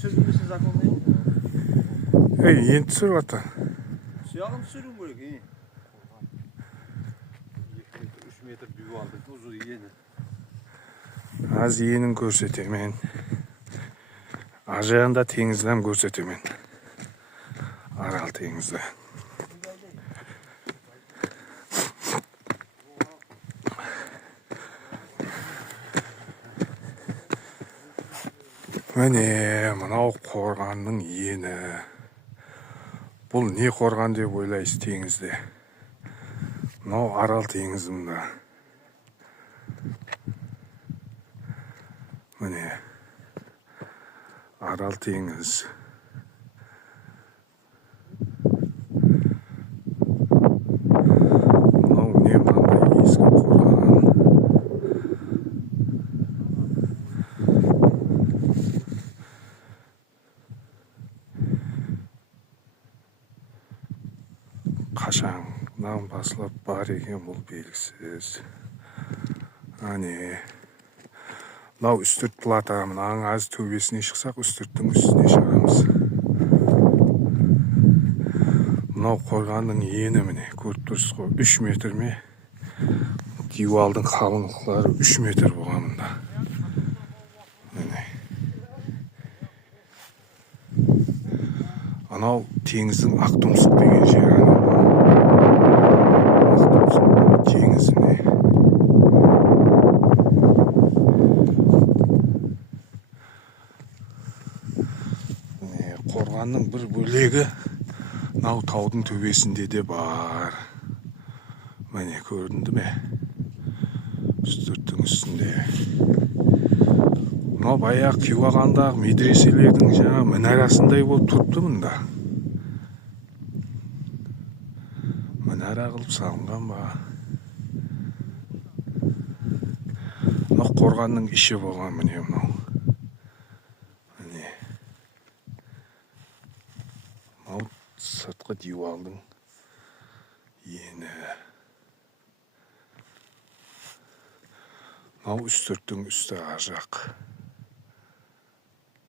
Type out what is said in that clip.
Sürdürmüşsün zaten. Енді түсіріп жатыр. Suyağını sürün böyle. 3 metre büyük aldık. Uzun yeni. Аз енін көрсетемен. Ажағында теңізден көрсетемен. Арал теңізі. Міне, мынау қорғанның ені. Бұл не қорған деп ойлайсыз теңізде? Мынау Арал теңізінде. Міне, Арал теңіз. Мынау не қандай ескі қорған. Қашаннан басылып бар екен бұл белгісіз. Әне. Мынау үстірт плата, мынаның аз төбесіне шықсақ, үстірттің үстіне шығамыз. Мынау қорғанның ені міне, көріп тұрсыз ғой, 3 метр ме? Дивалдың қалыңдықтары 3 метр болғанында. Міне. Анау теңіздің Ақтұмсық деген жері. Ақтұмсық теңізіне. Қорғанның бір бөлегі мынау таудың төбесінде де бар. Міне көрінді ме? Үстірттің үстінде. Мынау баяғы Хиуағандағы медреселердің жаңа мінарасындай болып тұрыпты мұнда. Мінара қылып салынған ба? Мынау қорғанның іші болған міне мынау. Сыртқы дивалдың ені. Мынау үстірттің үсті ар жақ.